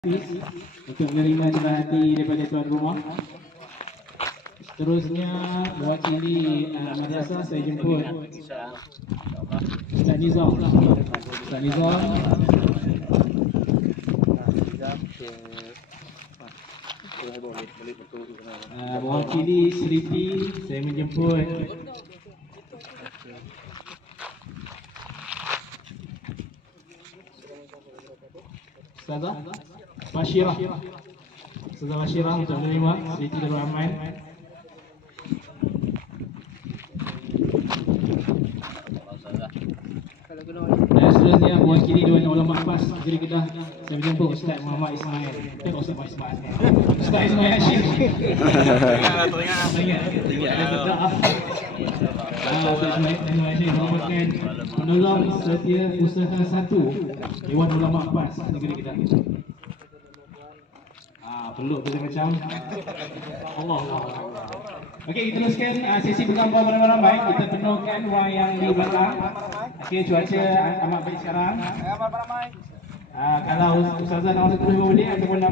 untuk menerima curahan hati daripada tuan rumah. Seterusnya mewakili madrasah saya jemput Ustaz Nizam. Ustaz Nizam. Mewakili Seripi saya menjemput Ustazah Bashirah. Ustazah Bashirah untuk menerima Seripi Darul Aman. Dan seterusnya mewakili Dewan Ulama PAS Negeri Kedah saya menjemput Ustaz Muhammad Ismail. Ustaz Ismail Hashim. Ustaz Ismail Hashim merupakan penolong setia usaha 1 Dewan Ulama PAS Negeri Kedah. Peluk tu macam Allah. Okey, kita teruskan sesi bergambar beramai-ramai. Kita penuhkan wayang di belakang. Okey, cuaca amat baik sekarang. Kalau Ustazah nak masuk terus boleh ataupun nak